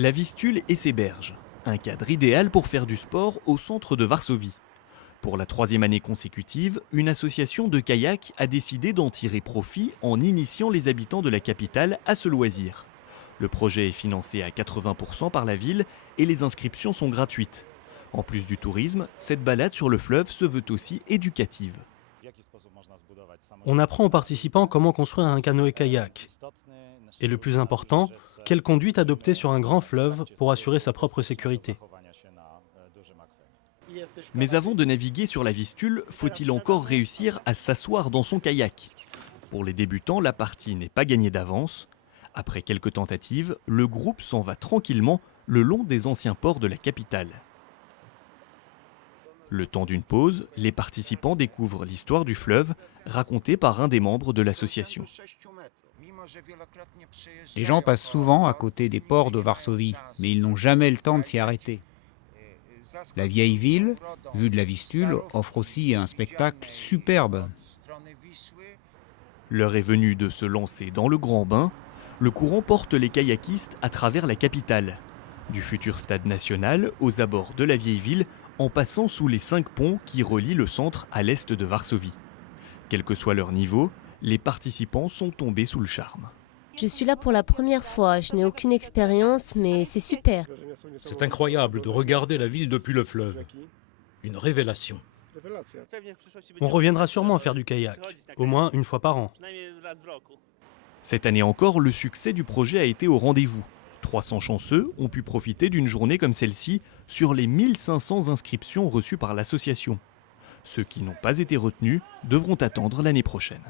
La Vistule et ses berges, un cadre idéal pour faire du sport au centre de Varsovie. Pour la 3e année consécutive, une association de kayak a décidé d'en tirer profit en initiant les habitants de la capitale à ce loisir. Le projet est financé à 80% par la ville et les inscriptions sont gratuites. En plus du tourisme, cette balade sur le fleuve se veut aussi éducative. On apprend aux participants comment construire un canoë-kayak. Et le plus important, quelle conduite adopter sur un grand fleuve pour assurer sa propre sécurité. Mais avant de naviguer sur la Vistule, faut-il encore réussir à s'asseoir dans son kayak? Pour les débutants, la partie n'est pas gagnée d'avance. Après quelques tentatives, le groupe s'en va tranquillement le long des anciens ports de la capitale. Le temps d'une pause, les participants découvrent l'histoire du fleuve, racontée par un des membres de l'association. Les gens passent souvent à côté des ports de Varsovie, mais ils n'ont jamais le temps de s'y arrêter. La vieille ville, vue de la Vistule, offre aussi un spectacle superbe. L'heure est venue de se lancer dans le grand bain. Le courant porte les kayakistes à travers la capitale. Du futur stade national aux abords de la vieille ville, en passant sous les 5 ponts qui relient le centre à l'est de Varsovie. Quel que soit leur niveau, les participants sont tombés sous le charme. Je suis là pour la première fois, je n'ai aucune expérience, mais c'est super. C'est incroyable de regarder la ville depuis le fleuve. Une révélation. On reviendra sûrement faire du kayak, au moins une fois par an. Cette année encore, le succès du projet a été au rendez-vous. 300 chanceux ont pu profiter d'une journée comme celle-ci sur les 1500 inscriptions reçues par l'association. Ceux qui n'ont pas été retenus devront attendre l'année prochaine.